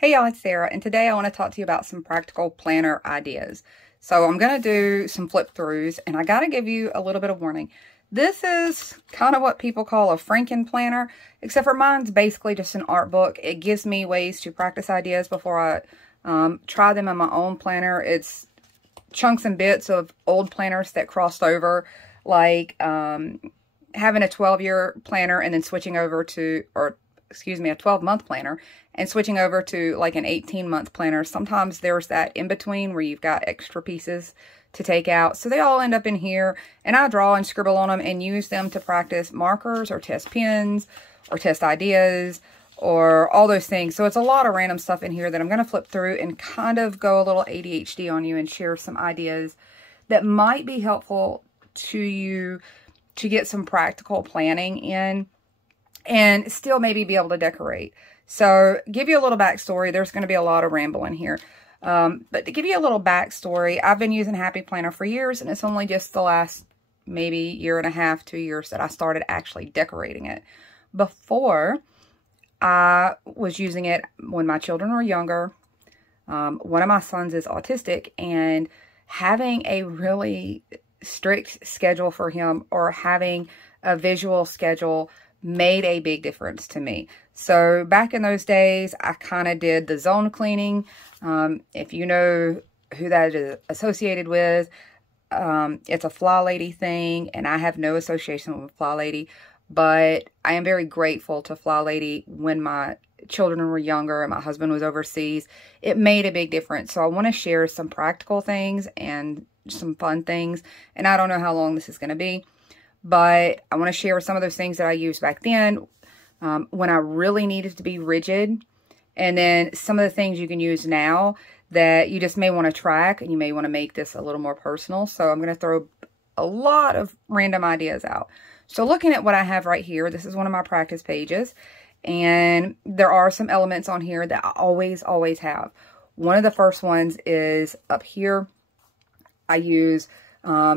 Hey y'all, it's Sarah, and today I want to talk to you about some practical planner ideas. So I'm going to do some flip throughs, and I got to give you a little bit of warning. This is kind of what people call a Franken planner, except for mine's basically just an art book. It gives me ways to practice ideas before I try them in my own planner. It's chunks and bits of old planners that crossed over, like having a 12-year planner and then switching over to, a 12-month planner and switching over to like an 18-month planner. Sometimes there's that in between where you've got extra pieces to take out. So they all end up in here, and I draw and scribble on them and use them to practice markers or test pens or test ideas or all those things. So it's a lot of random stuff in here that I'm going to flip through and kind of go a little ADHD on you and share some ideas that might be helpful to you to get some practical planning in and still maybe be able to decorate. So give you a little backstory. There's going to be a lot of rambling here. But to give you a little backstory, I've been using Happy Planner for years, and it's only just the last maybe year and a half, 2 years that I started actually decorating it. Before, I was using it when my children were younger. One of my sons is autistic, and having a really strict schedule for him or having a visual schedule made a big difference to me. So back in those days, I kind of did the zone cleaning. If you know who that is associated with, it's a Fly Lady thing, and I have no association with Fly Lady, but I am very grateful to Fly Lady. When my children were younger and my husband was overseas, it made a big difference. So I want to share some practical things and some fun things, and I don't know how long this is going to be, but I want to share some of those things that I used back then when I really needed to be rigid, and then some of the things you can use now that you just may want to track, and you may want to make this a little more personal. So I'm going to throw a lot of random ideas out. So looking at what I have right here, this is one of my practice pages, and there are some elements on here that I always have. One of the first ones is up here. I use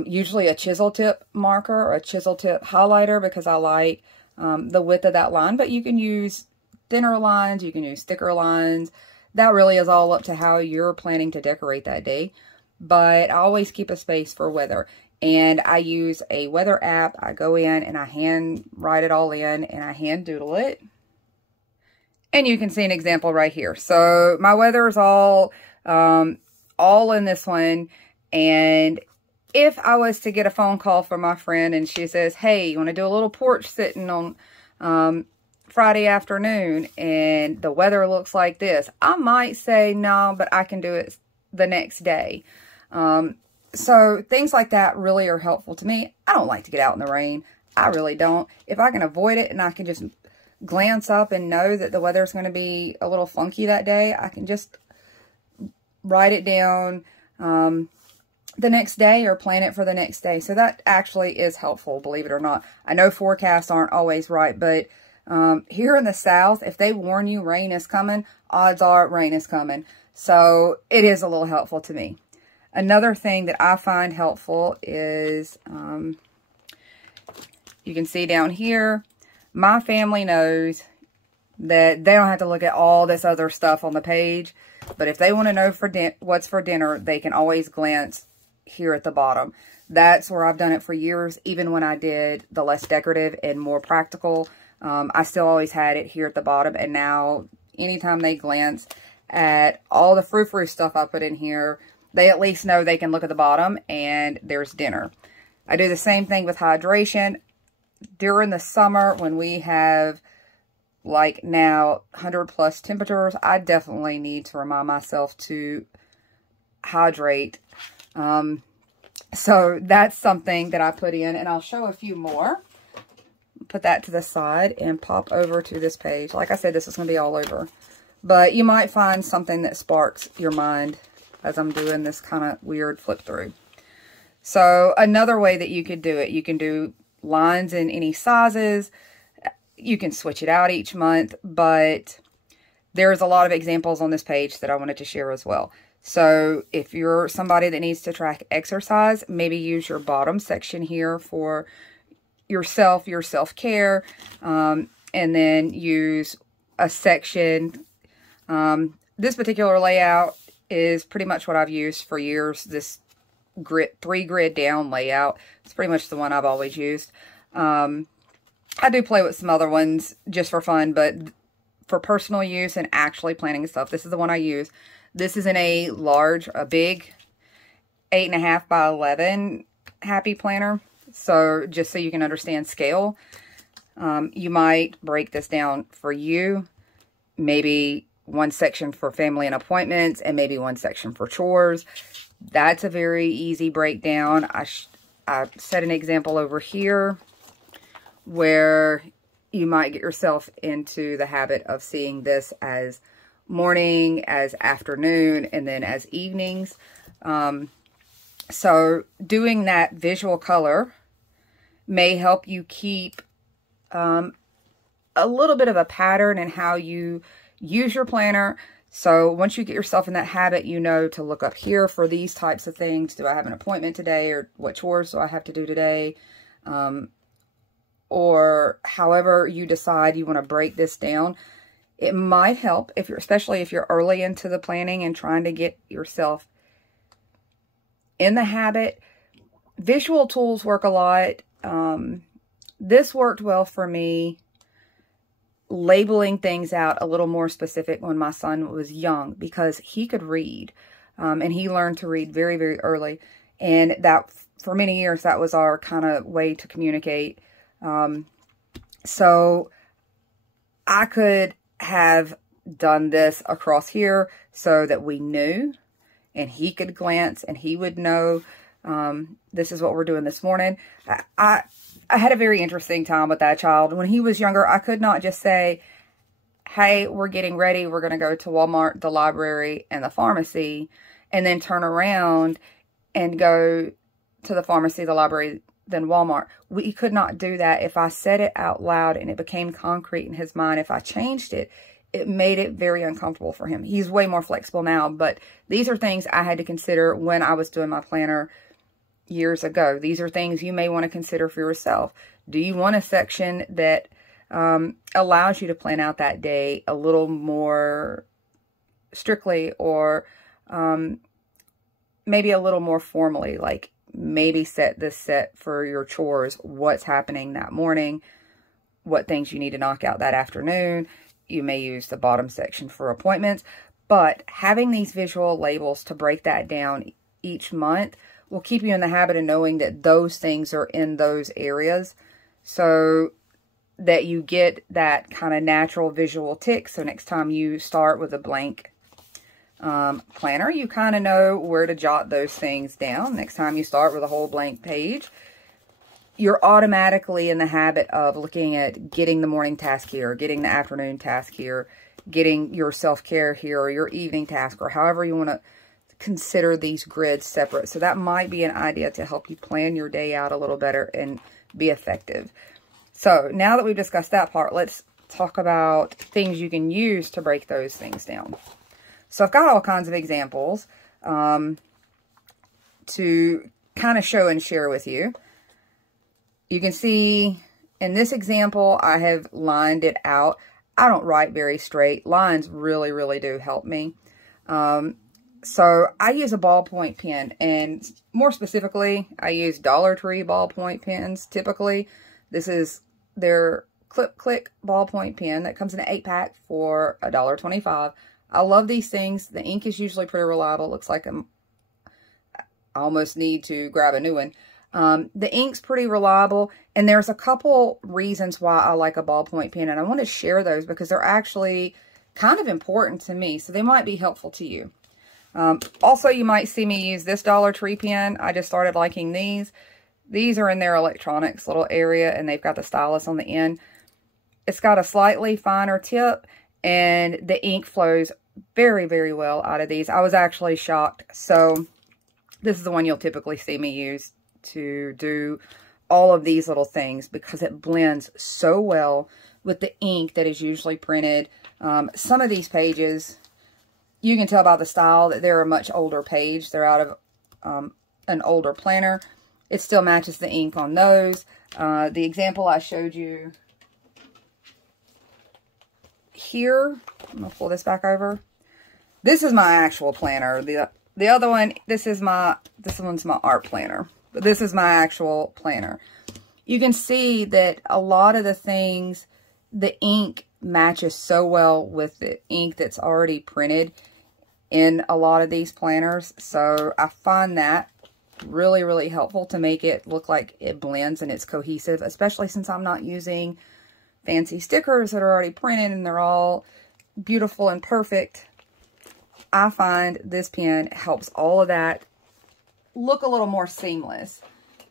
usually a chisel tip marker or a chisel tip highlighter because I like the width of that line, but you can use thinner lines, you can use thicker lines. That really is all up to how you're planning to decorate that day, but I always keep a space for weather, and I use a weather app. I go in and I hand write it all in and I hand doodle it, and you can see an example right here. So my weather is all in this one, and if I was to get a phone call from my friend and she says, hey, you want to do a little porch sitting on Friday afternoon and the weather looks like this, I might say no, but I can do it the next day. So things like that really are helpful to me. I don't like to get out in the rain. I really don't. If I can avoid it and I can just glance up and know that the weather is going to be a little funky that day, I can just write it down the next day or plan it for the next day. So that actually is helpful, believe it or not. I know forecasts aren't always right, but here in the South, if they warn you rain is coming, odds are rain is coming. So it is a little helpful to me. Another thing that I find helpful is, you can see down here, my family knows that they don't have to look at all this other stuff on the page, but if they want to know what's for dinner, they can always glance here at the bottom. That's where I've done it for years. Even when I did the less decorative and more practical, I still always had it here at the bottom. And now anytime they glance at all the frou-frou stuff I put in here, they at least know they can look at the bottom and there's dinner. I do the same thing with hydration. During the summer when we have, like now, 100+ temperatures, I definitely need to remind myself to hydrate. So that's something that I put in, and I'll show a few more. Put that to the side and pop over to this page. Like I said, this is going to be all over, but you might find something that sparks your mind as I'm doing this kind of weird flip through. So another way that you could do it, you can do lines in any sizes. You can switch it out each month, but there's a lot of examples on this page that I wanted to share as well. So if you're somebody that needs to track exercise, maybe use your bottom section here for yourself, your self-care, and then use a section this particular layout is pretty much what I've used for years. This grid, 3 grid down layout. It's pretty much the one I've always used. I do play with some other ones just for fun, but for personal use and actually planning stuff, this is the one I use. This is in a big 8.5 by 11 Happy Planner. So just so you can understand scale, you might break this down for you. Maybe one section for family and appointments, and maybe one section for chores. That's a very easy breakdown. I set an example over here where you might get yourself into the habit of seeing this as morning, as afternoon, and then as evenings. So doing that visual color may help you keep a little bit of a pattern in how you use your planner. So once you get yourself in that habit, you know to look up here for these types of things. Do I have an appointment today? Or what chores do I have to do today? Or however you decide you want to break this down. It might help, especially if you're early into the planning and trying to get yourself in the habit. Visual tools work a lot. This worked well for me, labeling things out a little more specific when my son was young, because he could read, and he learned to read very, very early. And that, for many years, that was our kind of way to communicate. So I could have done this across here so that we knew, and he could glance and he would know, this is what we're doing this morning. I had a very interesting time with that child. When he was younger, I could not just say, hey, we're getting ready. We're going to go to Walmart, the library, and the pharmacy, and then turn around and go to the pharmacy, the library, then Walmart. We could not do that. If I said it out loud and it became concrete in his mind, if I changed it, it made it very uncomfortable for him. He's way more flexible now, but these are things I had to consider when I was doing my planner years ago. These are things you may want to consider for yourself. Do you want a section that allows you to plan out that day a little more strictly, or maybe a little more formally, like maybe set this set for your chores, what's happening that morning, what things you need to knock out that afternoon. You may use the bottom section for appointments, but having these visual labels to break that down each month will keep you in the habit of knowing that those things are in those areas, so that you get that kind of natural visual tick. So next time you start with a blank planner, you kind of know where to jot those things down. Next time you start with a whole blank page, you're automatically in the habit of looking at getting the morning task here, getting the afternoon task here, getting your self-care here, or your evening task, or however you want to consider these grids separate. So that might be an idea to help you plan your day out a little better and be effective. So now that we've discussed that part, let's talk about things you can use to break those things down. So I've got all kinds of examples to kind of show and share with you. You can see in this example, I have lined it out. I don't write very straight. Lines really, really do help me. So I use a ballpoint pen, and more specifically, I use Dollar Tree ballpoint pens. Typically, this is their Clip Click ballpoint pen that comes in an 8-pack for $1.25. I love these things. The ink is usually pretty reliable. It looks like I almost need to grab a new one. The ink's pretty reliable, and there's a couple reasons why I like a ballpoint pen, and I want to share those because they're actually kind of important to me, so they might be helpful to you. Also, you might see me use this Dollar Tree pen. I just started liking these. These are in their electronics little area, and they've got the stylus on the end. It's got a slightly finer tip, and the ink flows very, very well out of these. I was actually shocked. So this is the one you'll typically see me use to do all of these little things, because it blends so well with the ink that is usually printed. Some of these pages, you can tell by the style that they're a much older page. They're out of an older planner. It still matches the ink on those. The example I showed you here, I'm going to pull this back over. This is my actual planner. The other one, this one's my art planner. But this is my actual planner. You can see that a lot of the things, the ink matches so well with the ink that's already printed in a lot of these planners. So I find that really, really helpful to make it look like it blends and it's cohesive, especially since I'm not using fancy stickers that are already printed and they're all beautiful and perfect. I find this pen helps all of that look a little more seamless.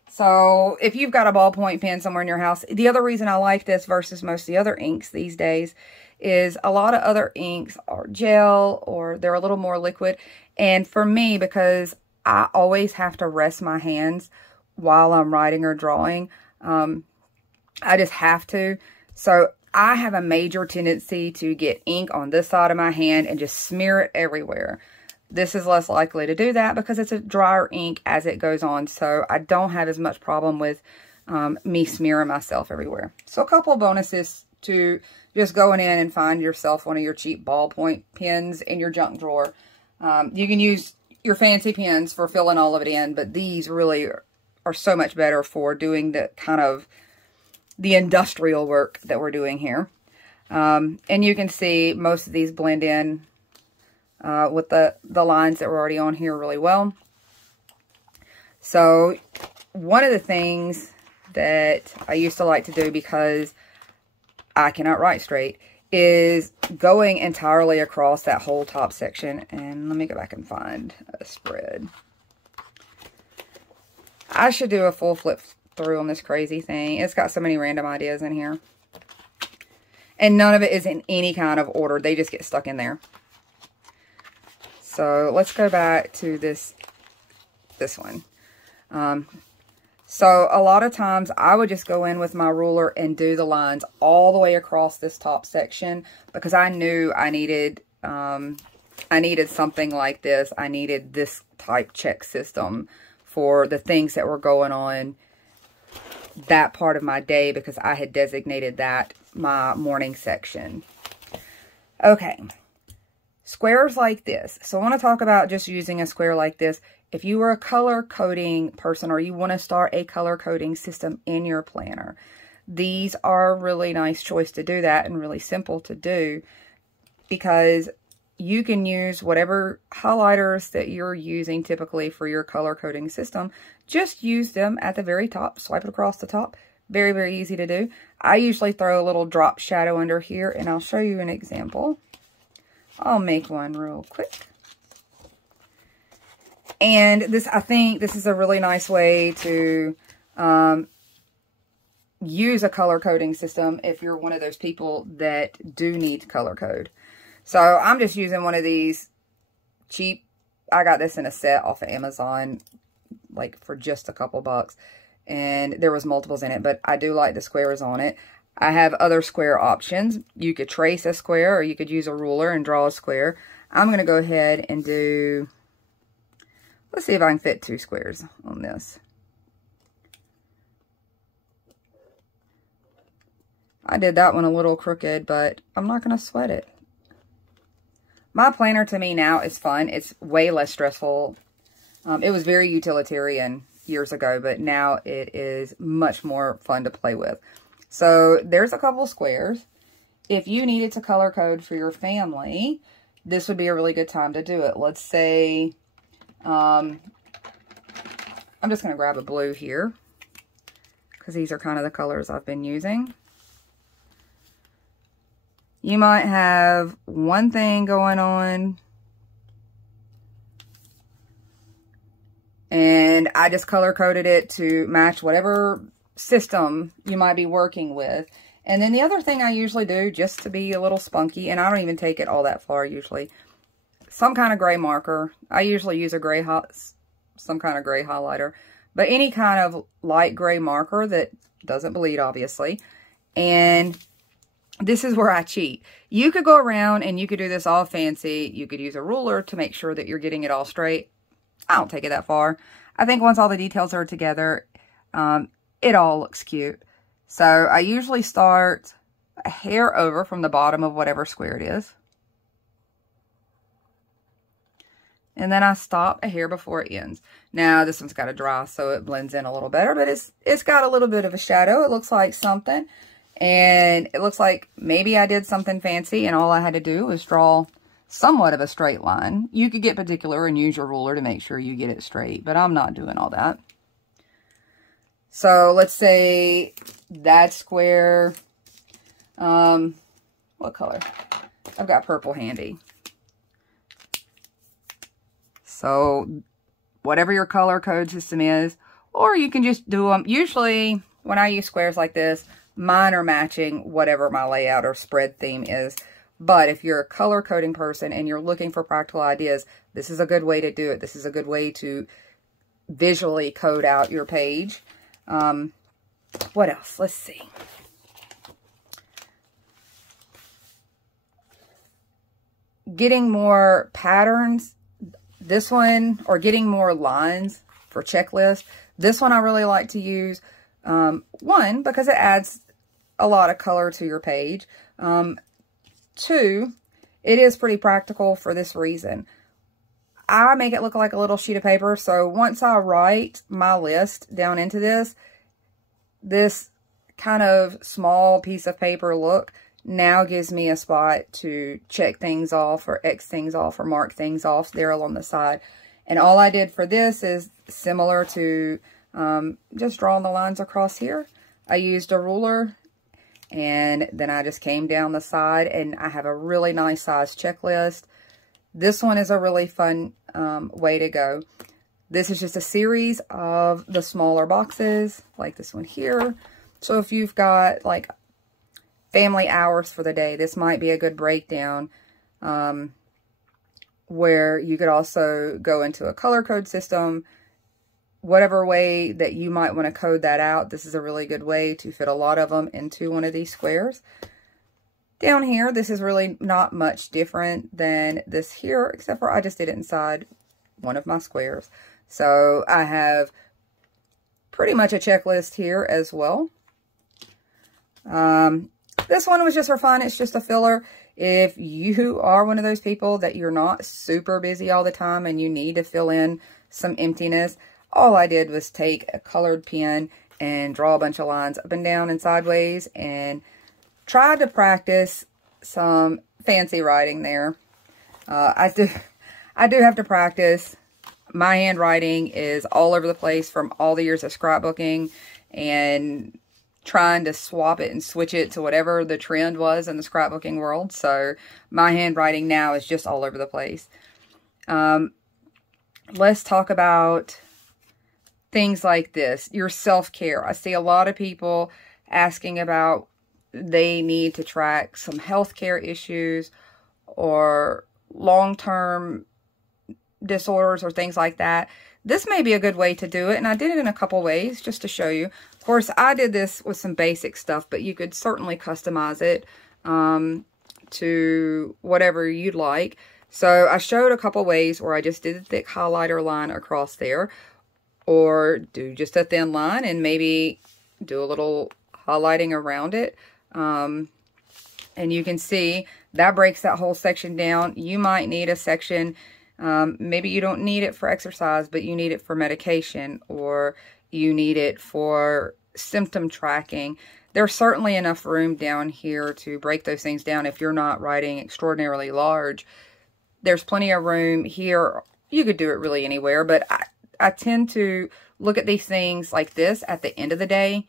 So if you've got a ballpoint pen somewhere in your house, the other reason I like this versus most of the other inks these days is a lot of other inks are gel or they're a little more liquid. And for me, because I always have to rest my hands while I'm writing or drawing, I just have to. So I have a major tendency to get ink on this side of my hand and just smear it everywhere. This is less likely to do that because it's a drier ink as it goes on. So I don't have as much problem with me smearing myself everywhere. So a couple of bonuses to just going in and find yourself one of your cheap ballpoint pens in your junk drawer. You can use your fancy pens for filling all of it in, but these really are so much better for doing the kind of the industrial work that we're doing here. And you can see most of these blend in with the lines that were already on here really well. So one of the things that I used to like to do, because I cannot write straight, is going entirely across that whole top section. And let me go back and find a spread. I should do a full flip through on this crazy thing. It's got so many random ideas in here. And none of it is in any kind of order. They just get stuck in there. So let's go back to this one. So a lot of times I would just go in with my ruler and do the lines all the way across this top section because I knew I needed something like this. I needed this type check system for the things that were going on that part of my day because I had designated that my morning section. Okay. Squares like this. So I want to talk about just using a square like this. If you are a color coding person or you want to start a color coding system in your planner, these are a really nice choice to do that and really simple to do because you can use whatever highlighters that you're using typically for your color coding system. Just use them at the very top. Swipe it across the top. Very, very easy to do. I usually throw a little drop shadow under here and I'll show you an example. I'll make one real quick. And this, I think this is a really nice way to use a color coding system if you're one of those people that do need to color code. So I'm just using one of these cheap, I got this in a set off of Amazon, like for just a couple bucks. And there was multiples in it, but I do like the squares on it. I have other square options. You could trace a square or you could use a ruler and draw a square. I'm going to go ahead and do, let's see if I can fit 2 squares on this. I did that one a little crooked, but I'm not going to sweat it. My planner to me now is fun. It's way less stressful. It was very utilitarian years ago, but now it is much more fun to play with. So there's a couple squares. If you needed to color code for your family, this would be a really good time to do it. Let's say, I'm just going to grab a blue here because these are kind of the colors I've been using. You might have one thing going on, and I just color coded it to match whatever system you might be working with. And then the other thing I usually do, just to be a little spunky, and I don't even take it all that far usually, some kind of gray marker. I usually use a gray some kind of gray highlighter, but any kind of light gray marker that doesn't bleed, obviously. And this is where I cheat. You could go around and you could do this all fancy. You could use a ruler to make sure that you're getting it all straight. I don't take it that far. I think once all the details are together, it all looks cute. So I usually start a hair over from the bottom of whatever square it is. And then I stop a hair before it ends. Now, this one's got to dry so it blends in a little better, but it's got a little bit of a shadow. It looks like something. And it looks like maybe I did something fancy and all I had to do was draw somewhat of a straight line. You could get particular and use your ruler to make sure you get it straight, but I'm not doing all that. So let's say that square, what color? I've got purple handy. So whatever your color code system is, or you can just do them. Usually when I use squares like this, mine are matching whatever my layout or spread theme is. But if you're a color coding person and you're looking for practical ideas, this is a good way to do it. This is a good way to visually code out your page. What else? Let's see. Getting more patterns. This one, or getting more lines for checklist. This one I really like to use. One, because it adds a lot of color to your page. Two, it is pretty practical for this reason. I make it look like a little sheet of paper. So once I write my list down into this kind of small piece of paper look now gives me a spot to check things off or X things off or mark things off there along the side. And all I did for this is similar to just drawing the lines across here. I used a ruler and then I just came down the side and I have a really nice size checklist. This one is a really fun way to go. This is just a series of the smaller boxes like this one here. So if you've got like family hours for the day, this might be a good breakdown where you could also go into a color code system. Whatever way that you might want to code that out, this is a really good way to fit a lot of them into one of these squares. Down here, this is really not much different than this here, except for I just did it inside one of my squares. So I have pretty much a checklist here as well. This one was just for fun. It's just a filler. If you are one of those people that you're not super busy all the time and you need to fill in some emptiness, all I did was take a colored pen and draw a bunch of lines up and down and sideways and tried to practice some fancy writing there. I do have to practice. My handwriting is all over the place from all the years of scrapbooking and trying to swap it and switch it to whatever the trend was in the scrapbooking world. So my handwriting now is just all over the place. Let's talk about things like this. Your self-care. I see a lot of people asking about they need to track some healthcare issues or long-term disorders or things like that. This may be a good way to do it, and I did it in a couple ways just to show you. Of course, I did this with some basic stuff, but you could certainly customize it to whatever you'd like. So I showed a couple ways where I just did a thick highlighter line across there, or do just a thin line and maybe do a little highlighting around it. And you can see that breaks that whole section down. You might need a section. Maybe you don't need it for exercise, but you need it for medication, or you need it for symptom tracking. There's certainly enough room down here to break those things down if you're not writing extraordinarily large. There's plenty of room here. You could do it really anywhere, but I tend to look at these things like this at the end of the day.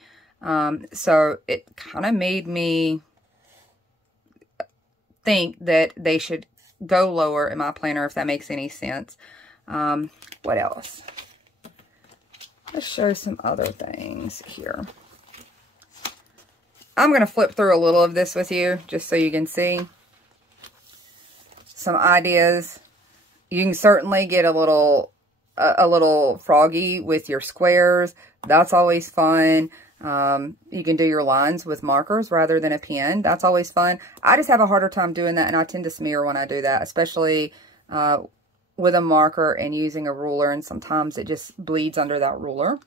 So it kind of made me think that they should go lower in my planner, if that makes any sense. What else? Let's show some other things here. I'm going to flip through a little of this with you just so you can see some ideas. You can certainly get a little froggy with your squares. That's always fun. You can do your lines with markers rather than a pen. That's always fun. I just have a harder time doing that, and I tend to smear when I do that, especially with a marker and using a ruler, and sometimes it just bleeds under that ruler.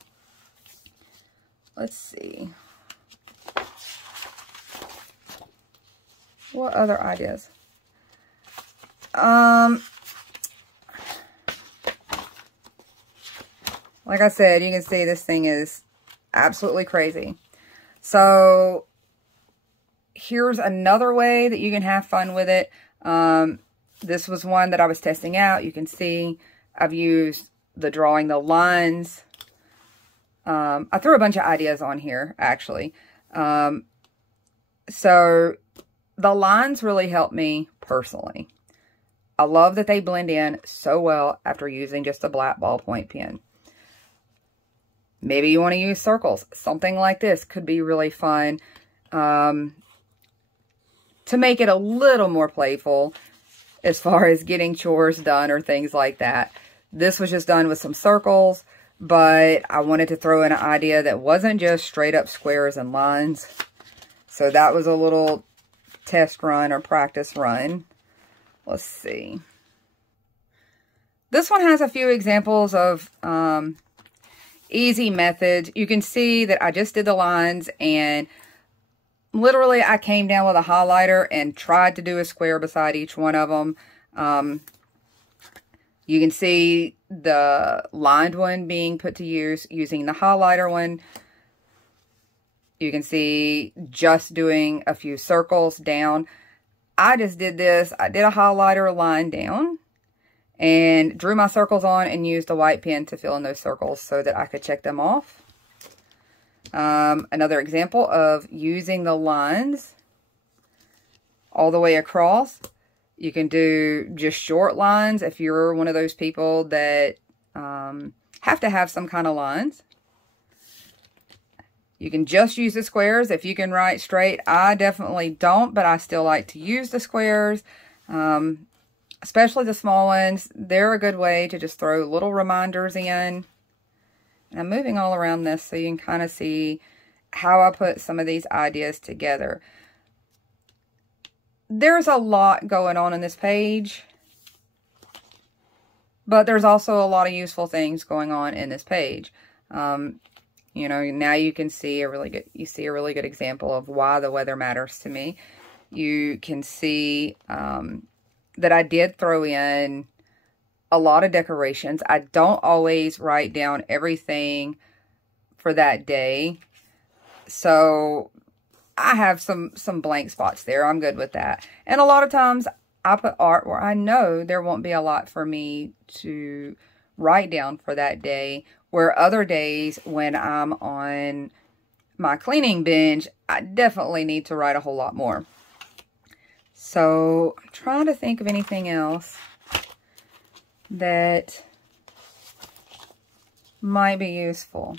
Let's see. What other ideas? Like I said, you can see this thing is absolutely crazy. So here's another way that you can have fun with it. This was one that I was testing out. You can see I've used the drawing the lines. I threw a bunch of ideas on here, actually. So the lines really help me personally. I love that they blend in so well after using just a black ballpoint pen. Maybe you want to use circles. Something like this could be really fun to make it a little more playful as far as getting chores done or things like that. This was just done with some circles, but I wanted to throw in an idea that wasn't just straight up squares and lines. So that was a little test run or practice run. Let's see. This one has a few examples of easy methods. You can see that I just did the lines, and literally I came down with a highlighter and tried to do a square beside each one of them. You can see the lined one being put to use using the highlighter one. You can see just doing a few circles down. I just did this. I did a highlighter line down and drew my circles on and used a white pen to fill in those circles so that I could check them off. Another example of using the lines all the way across. You can do just short lines if you're one of those people that have to have some kind of lines. You can just use the squares if you can write straight. I definitely don't, but I still like to use the squares, especially the small ones. They're a good way to just throw little reminders in. And I'm moving all around this so you can kind of see how I put some of these ideas together. There's a lot going on in this page, but there's also a lot of useful things going on in this page. You know, now you can see a really good example of why the weather matters to me. You can see that I did throw in a lot of decorations. I don't always write down everything for that day, so I have some blank spots there. I'm good with that. And a lot of times I put art where I know there won't be a lot for me to write down for that day, where other days when I'm on my cleaning binge, I definitely need to write a whole lot more. So I'm trying to think of anything else that might be useful.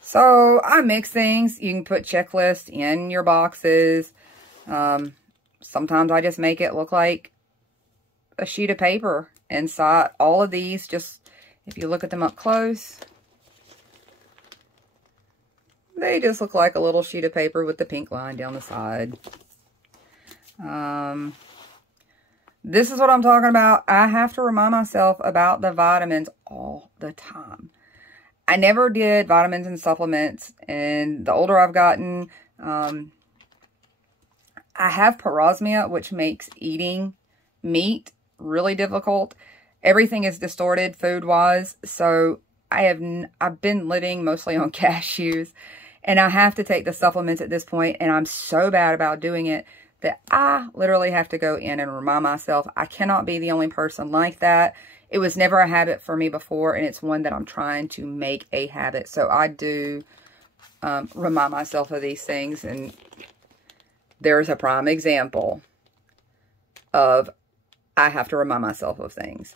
So I mix things. You can put checklists in your boxes. Sometimes I just make it look like a sheet of paper inside. All of these, just if you look at them up close, they just look like a little sheet of paper with the pink line down the side. This is what I'm talking about. I have to remind myself about the vitamins all the time. I never did vitamins and supplements, and the older I've gotten, I have parosmia, which makes eating meat really difficult. Everything is distorted food-wise, so I've been living mostly on cashews, and I have to take the supplements at this point, and I'm so bad about doing it that I literally have to go in and remind myself I cannot be the only person like that. It was never a habit for me before, and it's one that I'm trying to make a habit. So I do remind myself of these things, and there's a prime example of I have to remind myself of things.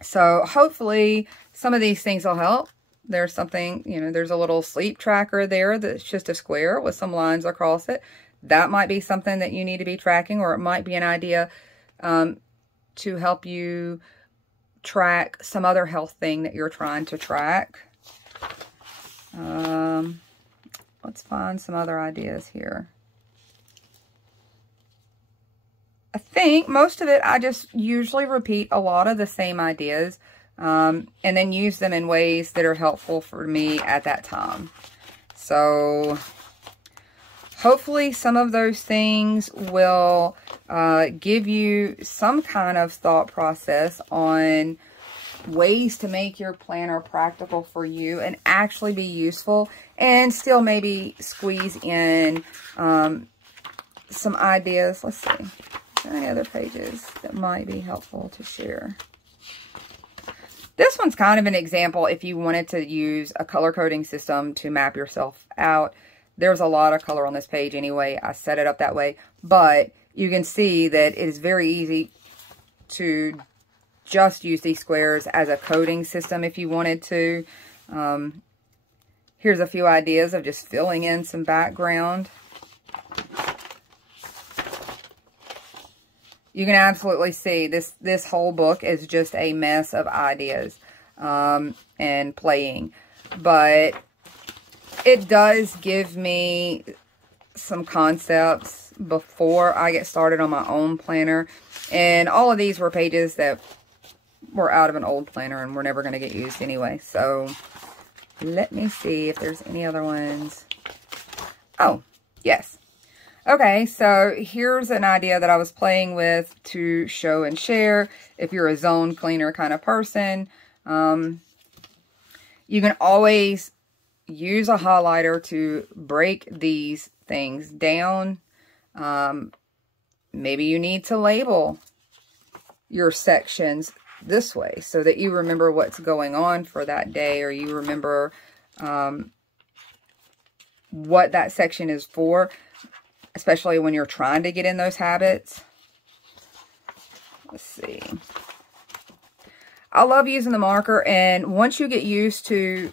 So hopefully some of these things will help. There's something, you know, there's a little sleep tracker there that's just a square with some lines across it. That might be something that you need to be tracking, or it might be an idea to help you track some other health thing that you're trying to track. Let's find some other ideas here. I think most of it, I just usually repeat a lot of the same ideas and then use them in ways that are helpful for me at that time. So hopefully some of those things will give you some kind of thought process on ways to make your planner practical for you and actually be useful, and still maybe squeeze in some ideas. Let's see. Are there any other pages that might be helpful to share? This one's kind of an example if you wanted to use a color coding system to map yourself out. There's a lot of color on this page anyway. I set it up that way. But you can see that it is very easy to just use these squares as a coding system if you wanted to. Here's a few ideas of just filling in some background. You can absolutely see this whole book is just a mess of ideas and playing. But it does give me some concepts before I get started on my own planner. And all of these were pages that were out of an old planner and were never going to get used anyway. So let me see if there's any other ones. Oh, yes. Okay, so here's an idea that I was playing with to show and share. If you're a zone cleaner kind of person, you can always use a highlighter to break these things down. Maybe you need to label your sections this way so that you remember what's going on for that day, or you remember what that section is for, especially when you're trying to get in those habits. Let's see. I love using the marker, and once you get used to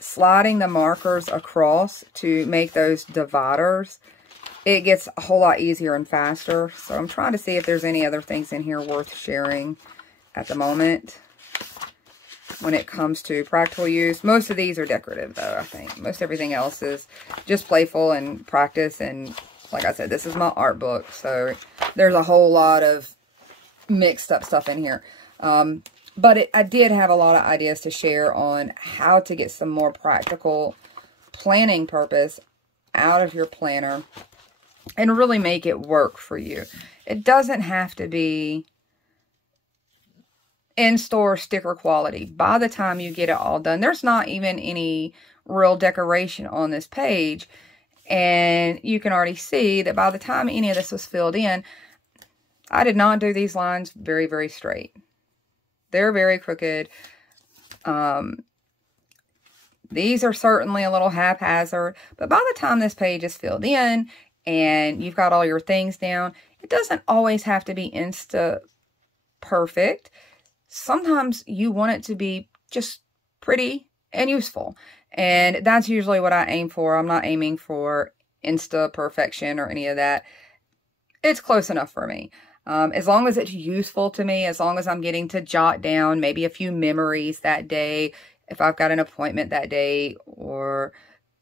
sliding the markers across to make those dividers, it gets a whole lot easier and faster. So I'm trying to see if there's any other things in here worth sharing at the moment when it comes to practical use. Most of these are decorative, though, I think. Most everything else is just playful and practice. And like I said, this is my art book, so there's a whole lot of mixed up stuff in here. But I did have a lot of ideas to share on how to get some more practical planning purpose out of your planner and really make it work for you. It doesn't have to be in-store sticker quality. By the time you get it all done, there's not even any real decoration on this page. And you can already see that by the time any of this was filled in, I did not do these lines very, very straight. They're very crooked. These are certainly a little haphazard, but by the time this page is filled in and you've got all your things down, it doesn't always have to be insta perfect. Sometimes you want it to be just pretty and useful. And that's usually what I aim for. I'm not aiming for insta perfection or any of that. It's close enough for me. As long as it's useful to me, as long as I'm getting to jot down maybe a few memories that day, if I've got an appointment that day or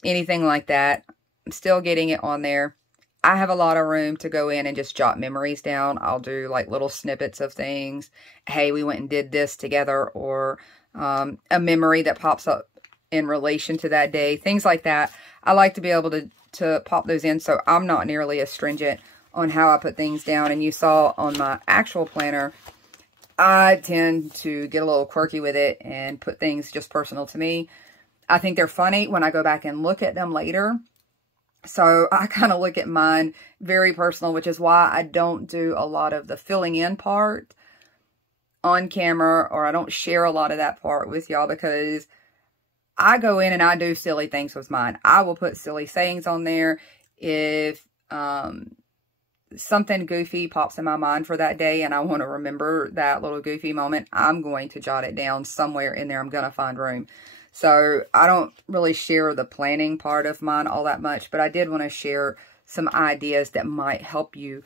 anything like that, I'm still getting it on there. I have a lot of room to go in and just jot memories down. I'll do like little snippets of things. Hey, we went and did this together, or a memory that pops up in relation to that day. Things like that. I like to be able to pop those in, so I'm not nearly as stringent on how I put things down. And you saw on my actual planner, I tend to get a little quirky with it and put things just personal to me. I think they're funny when I go back and look at them later. So I kind of look at mine very personal, which is why I don't do a lot of the filling in part on camera, or I don't share a lot of that part with y'all, because I go in and I do silly things with mine. I will put silly sayings on there. If something goofy pops in my mind for that day and I want to remember that little goofy moment, I'm going to jot it down somewhere in there. I'm going to find room. So I don't really share the planning part of mine all that much, but I did want to share some ideas that might help you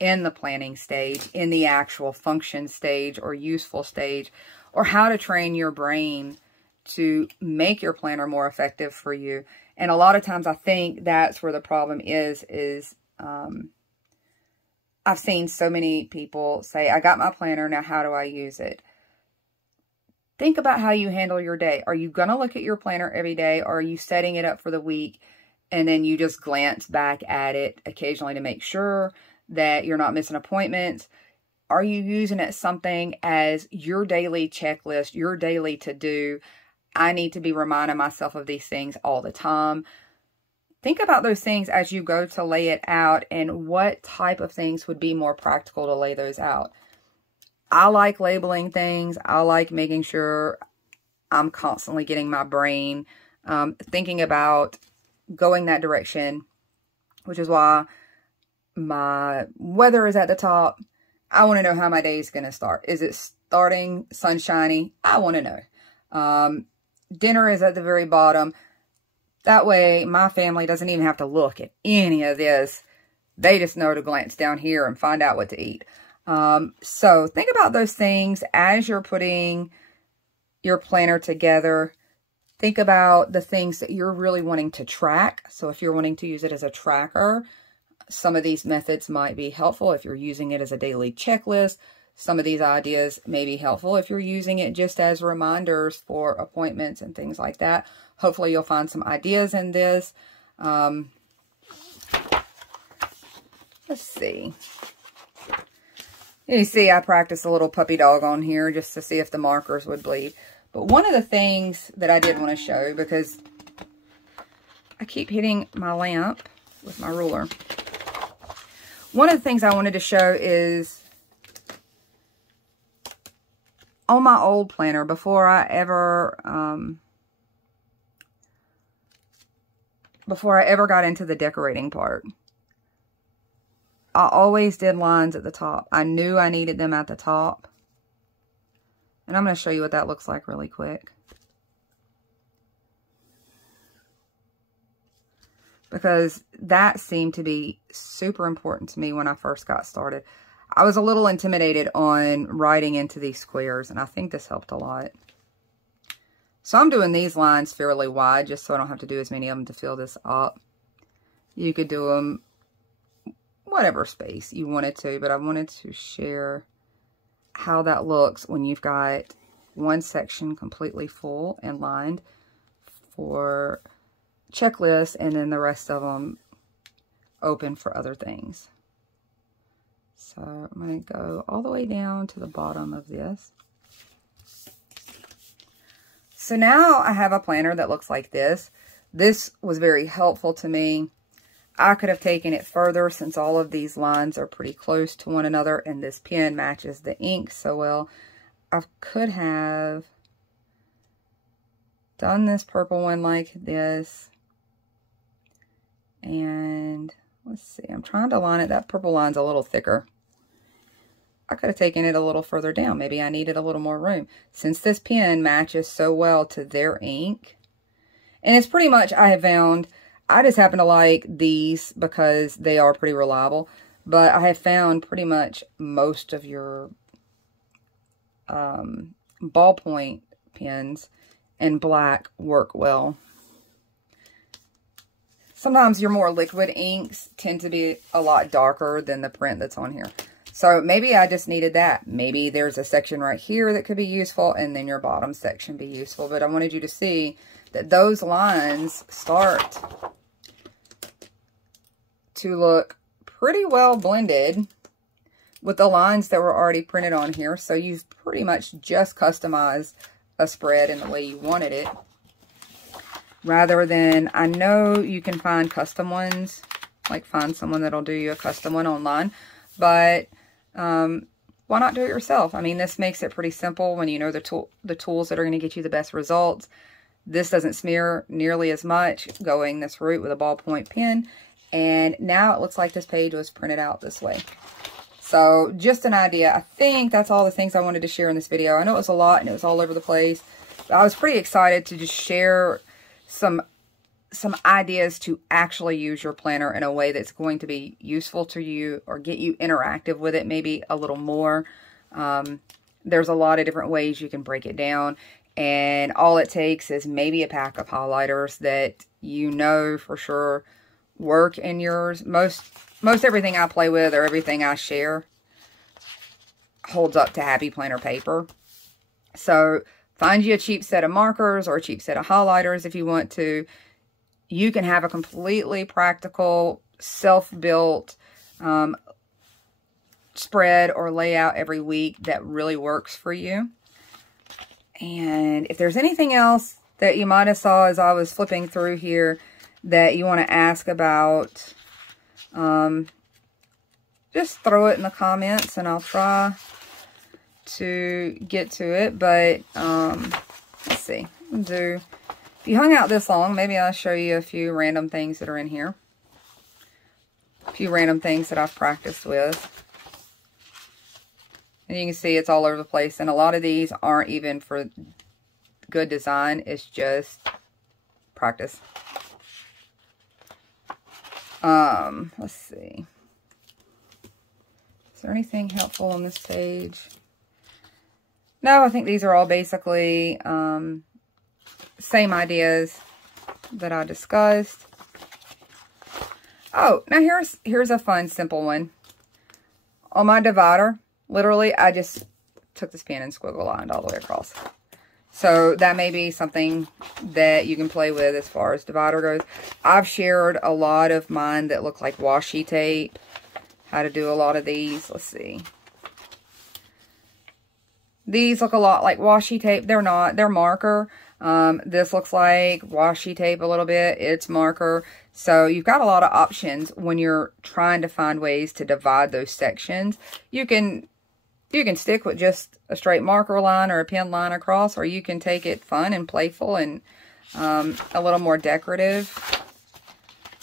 in the planning stage, in the actual function stage or useful stage, or how to train your brain to make your planner more effective for you. And a lot of times I think that's where the problem is I've seen so many people say, I got my planner, now how do I use it? Think about how you handle your day. Are you going to look at your planner every day, or are you setting it up for the week and then you just glance back at it occasionally to make sure that you're not missing appointments? Are you using it something as your daily checklist, your daily to-do? I need to be reminding myself of these things all the time. Think about those things as you go to lay it out, and what type of things would be more practical to lay those out. I like labeling things. I like making sure I'm constantly getting my brain thinking about going that direction, which is why my weather is at the top. I want to know how my day is going to start. Is it starting sunshiny? I want to know. Dinner is at the very bottom. That way, my family doesn't even have to look at any of this. They just know to glance down here and find out what to eat. So think about those things as you're putting your planner together. Think about the things that you're really wanting to track. So if you're wanting to use it as a tracker, some of these methods might be helpful. If you're using it as a daily checklist, some of these ideas may be helpful. If you're using it just as reminders for appointments and things like that, hopefully you'll find some ideas in this. Let's see. You see, I practiced a little puppy dog on here just to see if the markers would bleed. But one of the things that I did want to show, because I keep hitting my lamp with my ruler. One of the things I wanted to show is on my old planner, before I ever got into the decorating part, I always did lines at the top. I knew I needed them at the top. And I'm going to show you what that looks like really quick. Because that seemed to be super important to me when I first got started. I was a little intimidated on writing into these squares, and I think this helped a lot. So I'm doing these lines fairly wide just so I don't have to do as many of them to fill this up. You could do them whatever space you wanted to, but I wanted to share how that looks when you've got one section completely full and lined for checklists, and then the rest of them open for other things. So I'm going to go all the way down to the bottom of this. So now I have a planner that looks like this. This was very helpful to me. I could have taken it further since all of these lines are pretty close to one another and this pen matches the ink so well. I could have done this purple one like this. And let's see, I'm trying to line it. That purple line's a little thicker. I could have taken it a little further down. Maybe I needed a little more room. Since this pen matches so well to their ink, and it's pretty much, I have found, I just happen to like these because they are pretty reliable, but I have found pretty much most of your ballpoint pens in black work well. Sometimes your more liquid inks tend to be a lot darker than the print that's on here. So maybe I just needed that. Maybe there's a section right here that could be useful, and then your bottom section be useful. But I wanted you to see that those lines start to look pretty well blended with the lines that were already printed on here. So you've pretty much just customized a spread in the way you wanted it. Rather than, I know you can find custom ones, like find someone that'll do you a custom one online, but why not do it yourself? I mean, this makes it pretty simple when you know the tools that are going to get you the best results. This doesn't smear nearly as much going this route with a ballpoint pen. And now it looks like this page was printed out this way. So just an idea. I think that's all the things I wanted to share in this video. I know it was a lot and it was all over the place, but I was pretty excited to just share some ideas to actually use your planner in a way that's going to be useful to you or get you interactive with it maybe a little more. There's a lot of different ways you can break it down, and all it takes is maybe a pack of highlighters that you know for sure work in yours. Most everything I play with or everything I share holds up to Happy Planner paper. So find you a cheap set of markers or a cheap set of highlighters if you want to. you can have a completely practical, self-built spread or layout every week that really works for you. And if there's anything else that you might have saw as I was flipping through here that you want to ask about, just throw it in the comments and I'll try to get to it. But let's see. If you hung out this long, maybe I'll show you a few random things that are in here. A few random things that I've practiced with. And you can see it's all over the place. And a lot of these aren't even for good design. It's just practice. Let's see. Is there anything helpful on this page? No, I think these are all basically same ideas that I discussed. Oh, now here's a fun, simple one. On my divider, literally, I just took this pen and squiggle lined all the way across. So that may be something that you can play with as far as divider goes. I've shared a lot of mine that look like washi tape. How to do a lot of these. Let's see. These look a lot like washi tape. They're not. They're marker. This looks like washi tape a little bit. It's marker. So you've got a lot of options when you're trying to find ways to divide those sections. You can stick with just a straight marker line or a pen line across, or you can take it fun and playful and a little more decorative.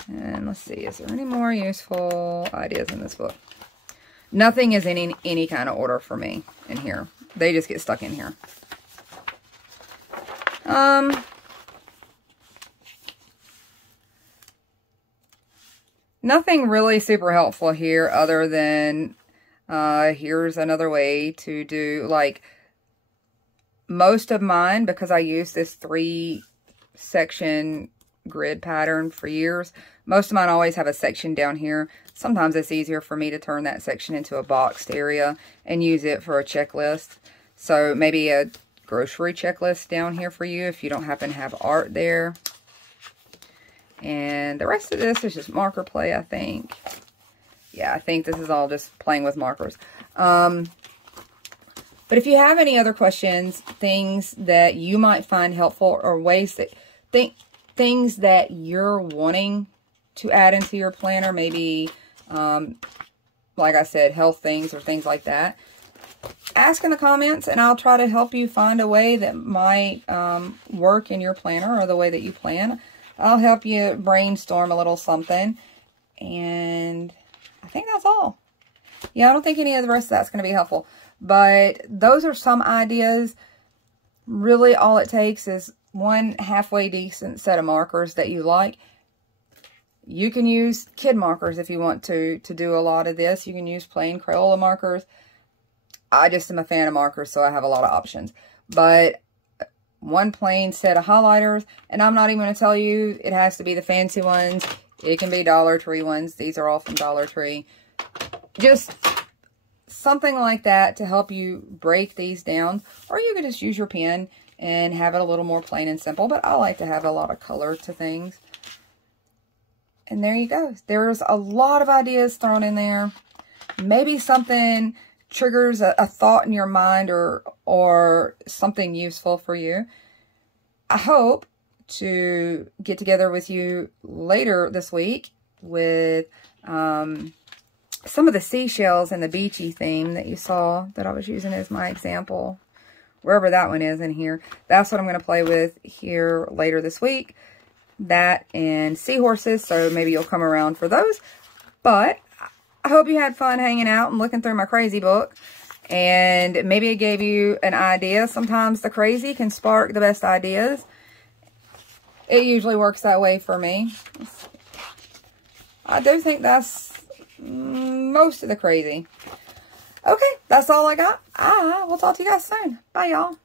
And let's see, is there any more useful ideas in this book? Nothing is in any kind of order for me in here. They just get stuck in here. Nothing really super helpful here other than here's another way to do, like, most of mine, because I use this 3-section grid pattern for years, most of mine always have a section down here. Sometimes it's easier for me to turn that section into a boxed area and use it for a checklist. So maybe a grocery checklist down here for you if you don't happen to have art there. And the rest of this is just marker play, I think. Yeah, I think this is all just playing with markers. But if you have any other questions, things that you might find helpful, or ways that things that you're wanting to add into your planner, maybe like I said, health things or things like that, ask in the comments and I'll try to help you find a way that might work in your planner or the way that you plan. I'll help you brainstorm a little something. And I think that's all. Yeah, I don't think any of the rest of that's going to be helpful. But those are some ideas. Really, all it takes is one halfway decent set of markers that you like. You can use kid markers if you want to do a lot of this. You can use plain Crayola markers. I just am a fan of markers, so I have a lot of options. But one plain set of highlighters, and I'm not even going to tell you it has to be the fancy ones. It can be Dollar Tree ones. These are all from Dollar Tree. Just something like that to help you break these down. Or you can just use your pen and have it a little more plain and simple. But I like to have a lot of color to things. And there you go. There's a lot of ideas thrown in there. Maybe something triggers a thought in your mind or something useful for you. I hope to get together with you later this week with some of the seashells and the beachy theme that you saw that I was using as my example. Wherever that one is in here. That's what I'm going to play with here later this week. That and seahorses, so maybe you'll come around for those. But I hope you had fun hanging out and looking through my crazy book. And maybe it gave you an idea. Sometimes the crazy can spark the best ideas. It usually works that way for me. I do think that's most of the crazy. Okay, that's all I got. I will talk to you guys soon. Bye, y'all.